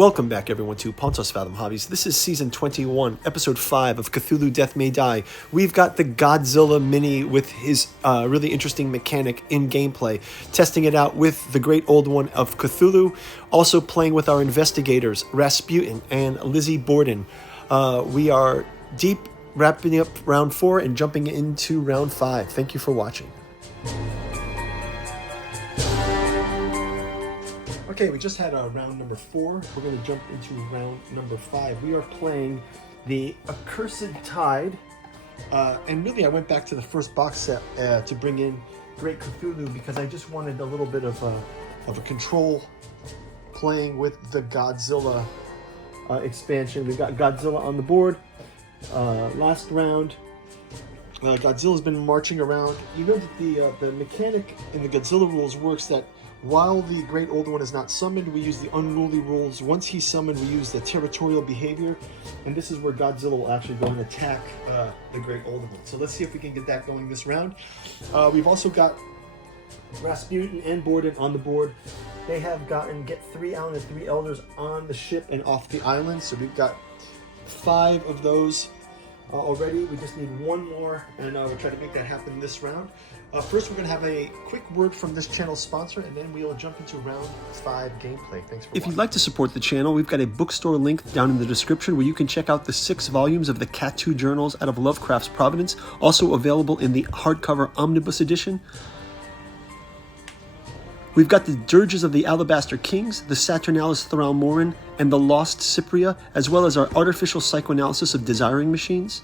Welcome back, everyone, to Pontos Fathom Hobbies. This is Season 21, Episode 5 of Cthulhu Death May Die. We've got the Godzilla Mini with his really interesting mechanic in gameplay, testing it out with the Great Old One of Cthulhu, also playing with our investigators, Rasputin and Lizzie Borden. We are deep wrapping up Round 4 and jumping into Round 5. Thank you for watching. Okay, we just had round number 4. We're going to jump into round number 5. We are playing the Accursed Tide. And really, I went back to the first box set to bring in Great Cthulhu because I just wanted a little bit of a control playing with the Godzilla expansion. We've got Godzilla on the board. Last round, Godzilla's been marching around. You know that the mechanic in the Godzilla rules works that while the Great Old One is not summoned, we use the unruly rules. Once he's summoned, we use the territorial behavior. And this is where Godzilla will actually go and attack the Great Old One. So let's see if we can get that going this round. We've also got Rasputin and Borden on the board. They have get 3 Allen and 3 Elders on the ship and off the island. So we've got 5 of those already. We just need 1 more, and we'll try to make that happen this round. First, we're going to have a quick word from this channel's sponsor, and then we'll jump into round 5 gameplay. Thanks for watching. If you'd like to support the channel, we've got a bookstore link down in the description where you can check out the 6 volumes of the Cthulhu journals out of Lovecraft's Providence, also available in the hardcover omnibus edition. We've got the Dirges of the Alabaster Kings, the Saturnalis Thralmorin, and the Lost Cypria, as well as our artificial psychoanalysis of desiring machines.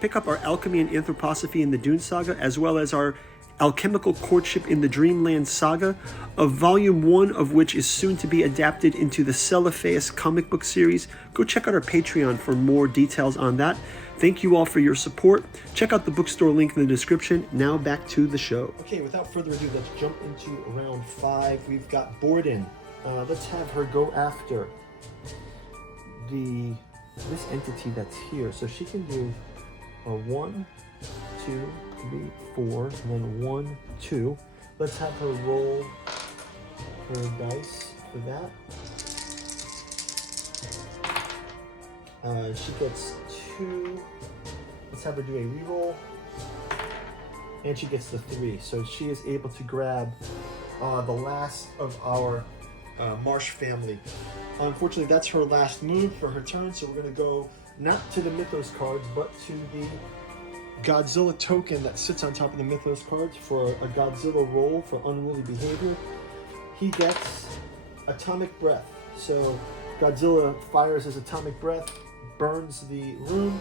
Pick up our Alchemy and Anthroposophy in the Dune Saga, as well as our Alchemical Courtship in the Dreamland Saga, of Volume 1 of which is soon to be adapted into the Celophaeus comic book series. Go check out our Patreon for more details on that. Thank you all for your support. Check out the bookstore link in the description. Now back to the show. Okay, without further ado, let's jump into round 5. We've got Borden. Let's have her go after this entity that's here. So she can do a 1, 2, 3, 4, and then 1, 2. Let's have her roll her dice for that. She gets 2. Let's have her do a reroll, and she gets the 3. So she is able to grab the last of our Marsh family. Unfortunately, that's her last move for her turn. So we're going to go not to the Mythos cards, but to the Godzilla token that sits on top of the Mythos cards for a Godzilla roll for unruly behavior. He gets Atomic Breath. So Godzilla fires his Atomic Breath, burns the room.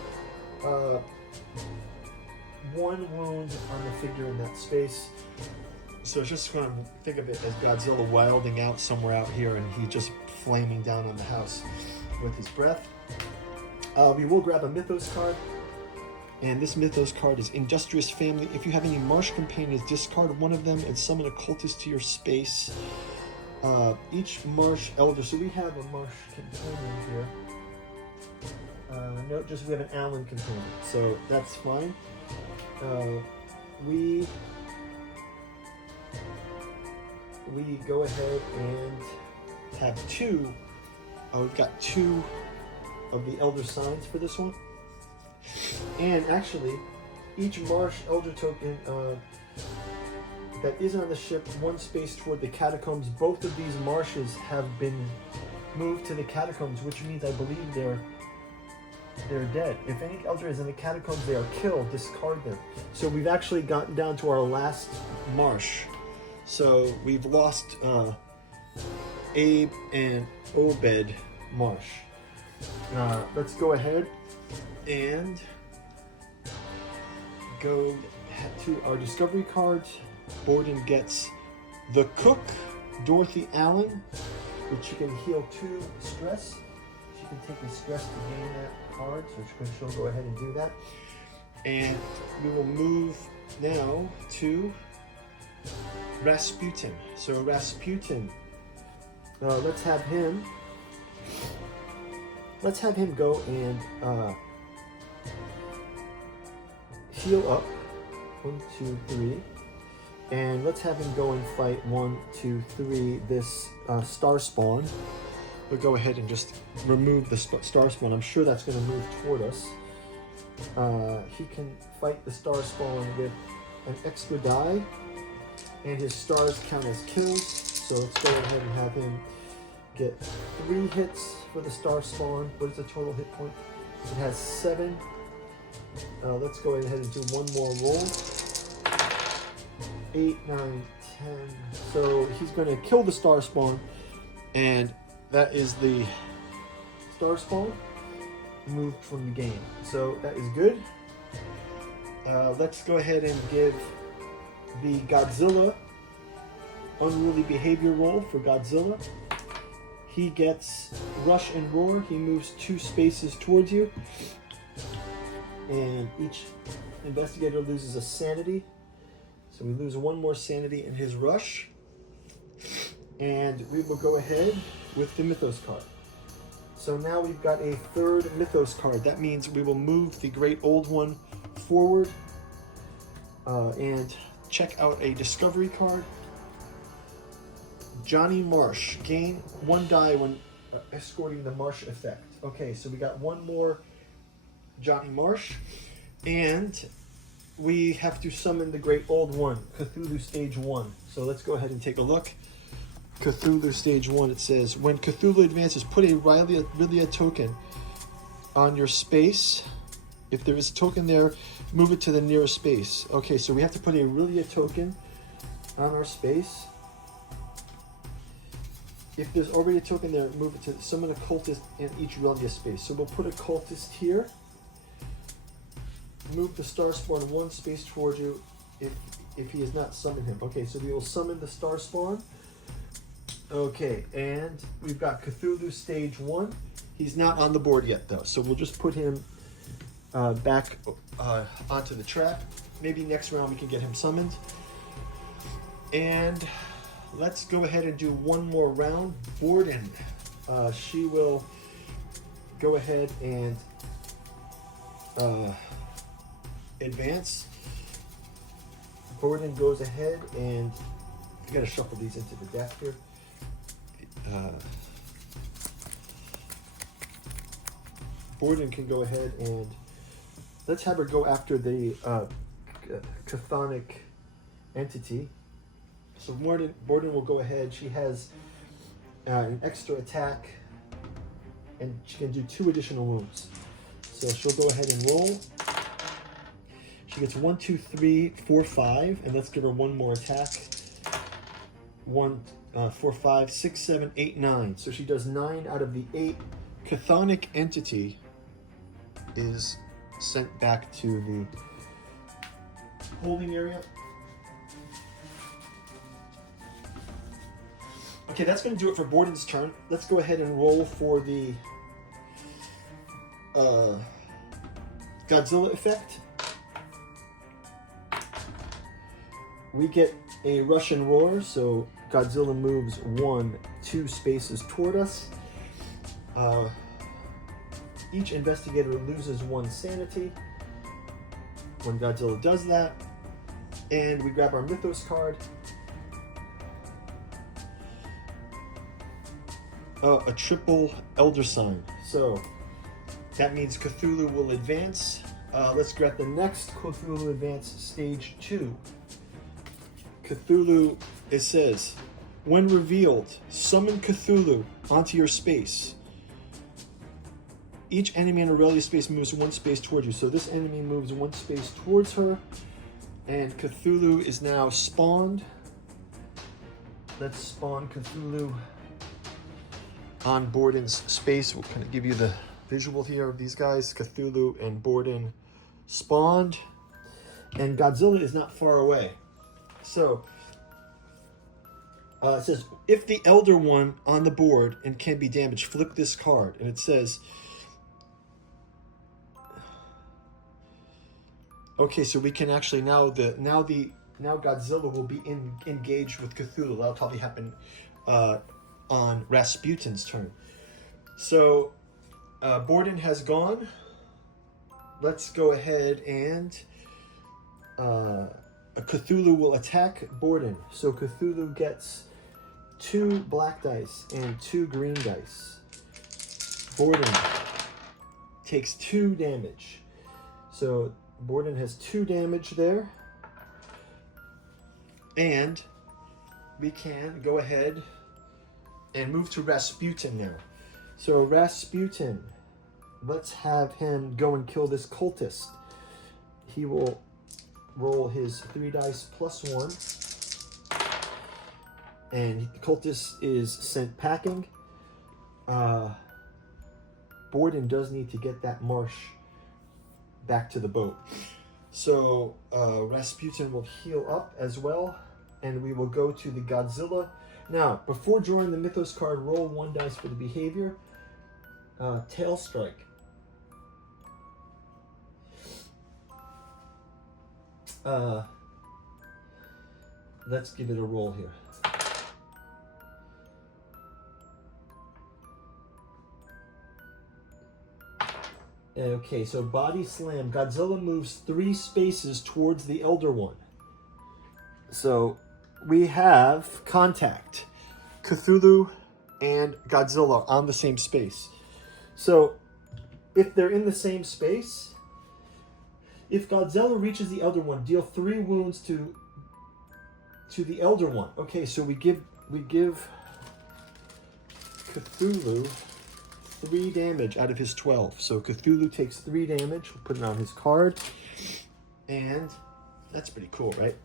1 wound on the figure in that space. So it's just going to think of it as Godzilla wilding out somewhere out here, and he's just flaming down on the house with his breath. We will grab a Mythos card, and this Mythos card is Industrious Family. If you have any Marsh companions, discard 1 of them and summon a cultist to your space. Each Marsh Elder, so we have a Marsh companion here. No, just we have an Allen companion, so that's fine. We go ahead and have 2. We've got 2 of the Elder Signs for this one. And actually, each Marsh Elder token that is on the ship, 1 space toward the catacombs. Both of these marshes have been moved to the catacombs, which means I believe they're dead. If any Elder is in the catacombs, they are killed. Discard them. So we've actually gotten down to our last Marsh. So we've lost Abe and Obed Marsh. Let's go ahead and go to our discovery cards. Borden gets the Cook, Dorothy Allen, which she can heal 2 stress. She can take the stress to gain that card, so she'll go ahead and do that. And we will move now to Rasputin. So Rasputin, let's have him go and heal up. 1, 2, 3. And let's have him go and fight 1, 2, 3 this Star Spawn. we'll go ahead and just remove the star spawn. I'm sure that's going to move toward us. He can fight the star spawn with an extra die, and his stars count as kills. So let's go ahead and have him get 3 hits for the star spawn. What is the total hit point? It has 7. Let's go ahead and do one more roll. 8, 9, 10. So he's going to kill the star spawn, and that is the star spawn moved from the game. So that is good. Let's go ahead and give the Godzilla unruly behavior roll for Godzilla. He gets rush and roar. He moves 2 spaces towards you, and each investigator loses a sanity. So we lose 1 more sanity in his rush, and we will go ahead with the Mythos card. So now we've got a 3rd Mythos card. That means we will move the Great Old One forward and check out a discovery card. Johnny Marsh. Gain 1 die when escorting the Marsh effect. Okay, so we got 1 more Johnny Marsh, and we have to summon the Great Old One, Cthulhu Stage 1. So let's go ahead and take a look. Cthulhu Stage 1, it says, when Cthulhu advances, put a Rylia token on your space. If there is a token there, move it to the nearest space. Okay, so we have to put a Rylia token on our space. If there's already a token there, move it to summon a cultist in each Rylia space. So we'll put a cultist here. Move the star spawn 1 space towards you if he has not summoned him. Okay, so we will summon the star spawn. Okay, and we've got Cthulhu Stage 1. He's not on the board yet, though, so we'll just put him back onto the track. Maybe next round we can get him summoned. And let's go ahead and do 1 more round. Borden, she will go ahead and advance. Borden goes ahead, and I gotta shuffle these into the deck here. Borden can go ahead and let's have her go after the chthonic entity. So Borden will go ahead. She has an extra attack, and she can do 2 additional wounds. So she'll go ahead and roll. She gets 1, 2, 3, 4, 5, and let's give her 1 more attack. 1, 4, 5, 6, 7, 8, 9. So she does 9 out of the 8. Chthonic entity is sent back to the holding area. Okay, that's going to do it for Borden's turn. Let's go ahead and roll for the Godzilla effect. We get a Russian roar, so Godzilla moves 1, 2 spaces toward us. Each investigator loses 1 sanity when Godzilla does that. And we grab our Mythos card. A triple Elder Sign. So that means Cthulhu will advance. Let's grab the next Cthulhu Advance Stage 2. Cthulhu, it says, when revealed, summon Cthulhu onto your space. Each enemy in Aurelia's space moves 1 space towards you. So this enemy moves 1 space towards her, and Cthulhu is now spawned. Let's spawn Cthulhu on Borden's space. We'll kind of give you the visual here of these guys. Cthulhu and Borden spawned, and Godzilla is not far away. So it says, if the Elder One on the board and can be damaged, flip this card. And it says, okay, so we can actually now Godzilla will be engaged with Cthulhu. That'll probably happen on Rasputin's turn. So Borden has gone. Let's go ahead and Cthulhu will attack Borden. So Cthulhu gets 2 black dice and 2 green dice. Borden takes 2 damage. So Borden has 2 damage there. And we can go ahead and move to Rasputin now. So Rasputin, let's have him go and kill this cultist. He will roll his 3 dice plus 1. And the cultist is sent packing. Borden does need to get that marsh back to the boat. So Rasputin will heal up as well. And we will go to the Godzilla. Now, before drawing the Mythos card, roll 1 dice for the behavior. Tail Strike. Let's give it a roll here. Okay, so Body Slam. Godzilla moves 3 spaces towards the Elder One. So we have contact. Cthulhu and Godzilla on the same space. So if they're in the same space, if Godzilla reaches the Elder One, deal 3 wounds to the Elder One. Okay, so we give Cthulhu 3 damage out of his 12. So Cthulhu takes 3 damage. We'll put it on his card. And that's pretty cool, right?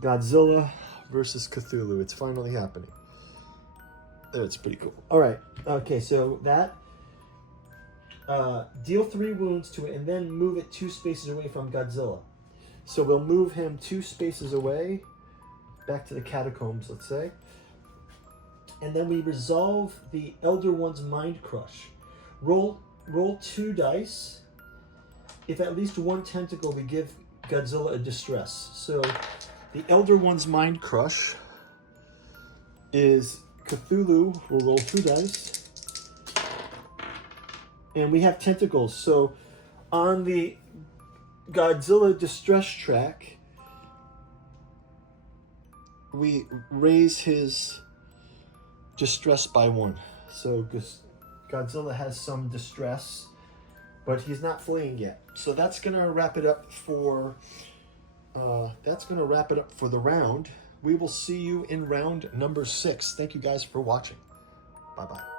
Godzilla versus Cthulhu. It's finally happening. That's pretty cool. All right. Okay, so that deal 3 wounds to it and then move it 2 spaces away from Godzilla. So we'll move him 2 spaces away, back to the catacombs, let's say. And then we resolve the Elder One's Mind Crush. Roll 2 dice. If at least 1 tentacle, we give Godzilla a distress. So the Elder One's Mind Crush is Cthulhu. We'll roll 2 dice. And we have tentacles. So on the Godzilla distress track, we raise his distress by 1. So Godzilla has some distress, but he's not fleeing yet. So that's gonna wrap it up for the round. We will see you in round number 6. Thank you guys for watching. Bye bye.